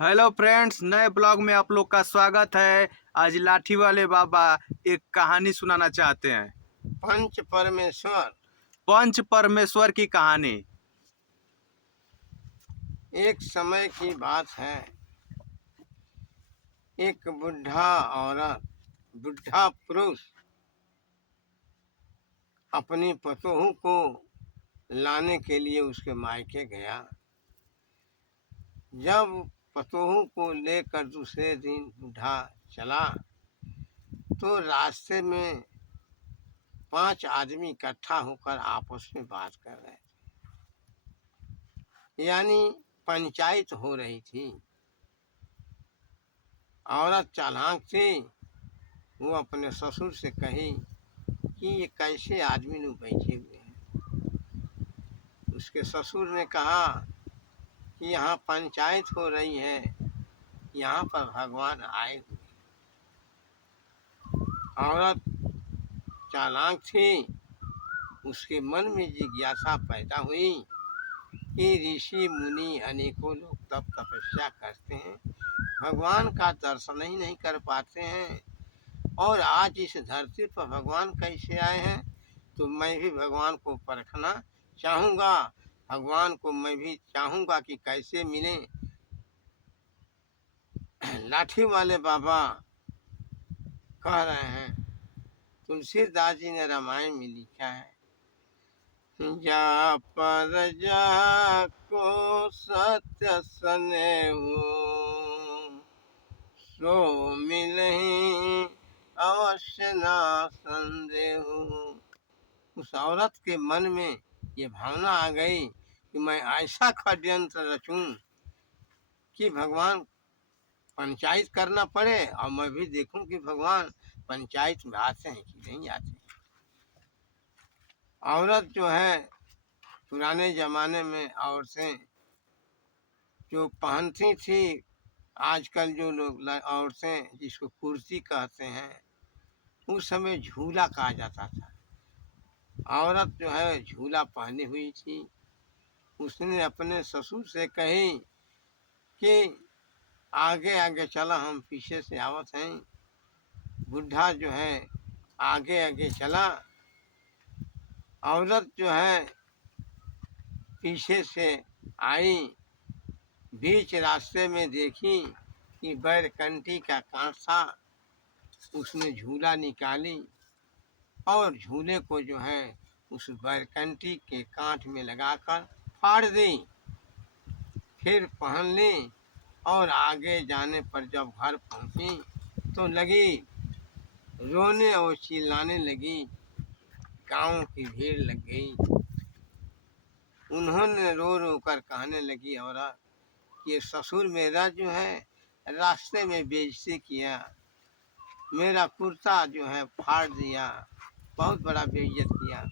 Hello friends, नए blog में आप लोग का स्वागत है। आज लाठी वाले बाबा एक कहानी सुनाना चाहते हैं। पंच परमेश्वर। पंच परमेश्वर की कहानी। एक समय की बात है। एक बुढ़ा पुरुष अपनी पतोहू को लाने के लिए उसके मायके गया। जब पतोहू को लेकर दूसरे दिन बुढ़ा चला तो रास्ते में 5 आदमी इकट्ठा होकर आपस में बात कर रहे थे, यानी पंचायत हो रही थी। औरत चालाक थी। वो अपने ससुर से कही कि ये कैसे आदमी लोग बैठे हुए हैं। उसके ससुर ने कहा कि यहाँ पंचायत हो रही है, यहाँ पर भगवान आए हुए। औरत चालाक थी। उसके मन में जिज्ञासा पैदा हुई कि ऋषि मुनि अनेकों लोग तप तपस्या करते हैं, भगवान का दर्शन ही नहीं कर पाते हैं, और आज इस धरती पर भगवान कैसे आए हैं। तो मैं भी भगवान को परखना चाहूँगा। भगवान को मैं भी चाहूँगा कि कैसे मिले। लाठी वाले बाबा कह रहे हैं, तुलसीदास जी ने रामायण में लिखा है, जा पर जा को सत्य सनेहु, सो मिलहि अवश्य ना संदेहु। उस औरत के मन में ये भावना आ गई कि मैं ऐसा षड्यंत्र रचूं कि भगवान पंचायत करना पड़े और मैं भी देखूं कि भगवान पंचायत में आते हैं कि नहीं आते। औरत जो है, पुराने ज़माने में औरतें जो पहनती थी, आजकल जो लोग औरतें जिसको कुर्ती कहते हैं, उस समय झूला कहा जाता था। औरत जो है झूला पहनी हुई थी। उसने अपने ससुर से कही कि आगे आगे चला, हम पीछे से आवत हैं। बुढ़ा जो है आगे आगे चला। औरत जो है पीछे से आई। बीच रास्ते में देखी कि बैरकंठी का कांट था। उसने झूला निकाली और झूले को जो है उस बैरकंठी के कांट में लगाकर फाड़ दी। फिर पहन ली और आगे जाने पर जब घर पहुंची तो लगी रोने और चिल्लाने लगी। गांव की भीड़ लग गई। उन्होंने रो रो कर कहने लगी, औरत ये ससुर मेरा जो है रास्ते में बेइज्जती किया, मेरा कुर्ता जो है फाड़ दिया, बहुत बड़ा बेइज्जत किया।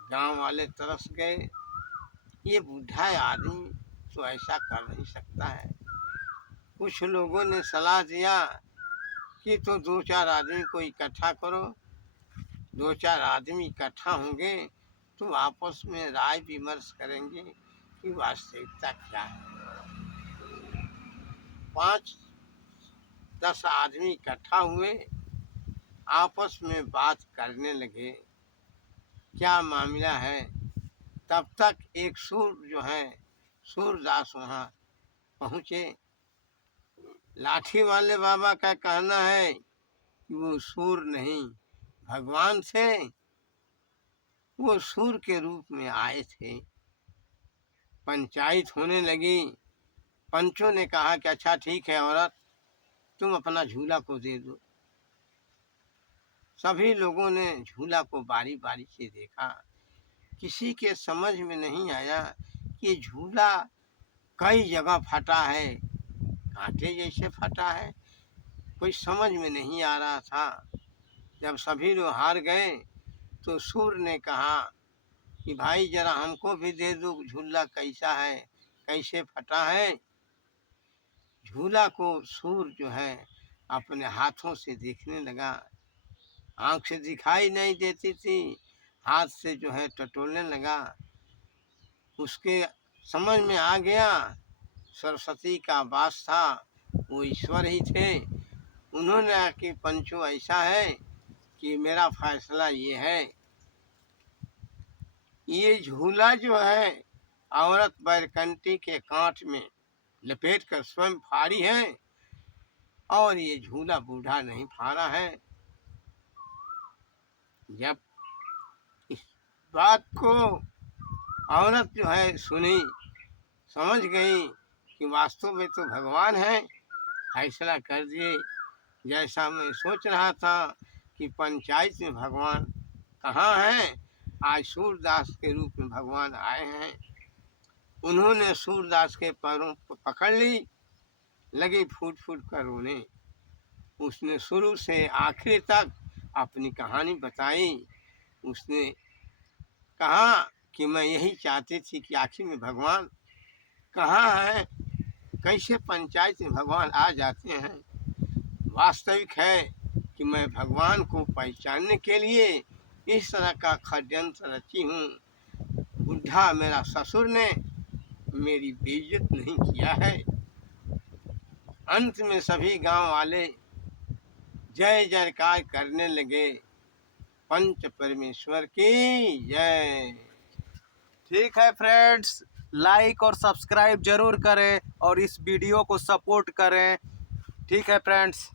गांव वाले तरस गए। ये बूढ़ा आदमी तो ऐसा कर नहीं सकता है। कुछ लोगों ने सलाह दिया कि तो 2-4 आदमी को इकट्ठा करो। 2-4 आदमी इकट्ठा होंगे तो आपस में राय विमर्श करेंगे कि वास्तविकता क्या है। 5-10 आदमी इकट्ठा हुए, आपस में बात करने लगे क्या मामला है। तब तक एक सूर जो है सूरदास वहाँ पहुँचे। लाठी वाले बाबा का कहना है कि वो सूर नहीं भगवान थे। वो सूर के रूप में आए थे। पंचायत होने लगी। पंचों ने कहा कि अच्छा ठीक है औरत, तुम अपना झूला को दे दो। सभी लोगों ने झूला को बारी बारी से देखा। किसी के समझ में नहीं आया कि झूला कई जगह फटा है, कांटे जैसे फटा है, कोई समझ में नहीं आ रहा था। जब सभी लोग हार गए तो सूर ने कहा कि भाई जरा हमको भी दे दो झूला, कैसा है, कैसे फटा है। झूला को सूर जो है अपने हाथों से देखने लगा। आँख से दिखाई नहीं देती थी, हाथ से जो है टटोलने लगा। उसके समझ में आ गया सरस्वती का वास था, वो ईश्वर ही थे। उन्होंने आके पंचो ऐसा है कि मेरा फैसला ये है, ये झूला जो है औरत बैरकंटी के कांट में लपेट कर स्वयं फाड़ी है, और ये झूला बूढ़ा नहीं फाड़ा है। जब इस बात को औरत जो है सुनी, समझ गई कि वास्तव में तो भगवान है, फैसला कर दिए। जैसा मैं सोच रहा था कि पंचायत में भगवान कहाँ हैं, आज सूरदास के रूप में भगवान आए हैं। उन्होंने सूरदास के पैरों को पकड़ ली, लगी फूट फूट कर रोने। उसने शुरू से आखिर तक अपनी कहानी बताई। उसने कहा कि मैं यही चाहती थी कि आखिर में भगवान कहाँ है, कैसे पंचायत में भगवान आ जाते हैं। वास्तविक है कि मैं भगवान को पहचानने के लिए इस तरह का षड्यंत्र रची हूँ। बुढ़ा मेरा ससुर ने मेरी बेइज्जत नहीं किया है। अंत में सभी गांव वाले जय जयकार करने लगे, पंच परमेश्वर की जय। ठीक है फ्रेंड्स, लाइक और सब्सक्राइब जरूर करें और इस वीडियो को सपोर्ट करें। ठीक है फ्रेंड्स।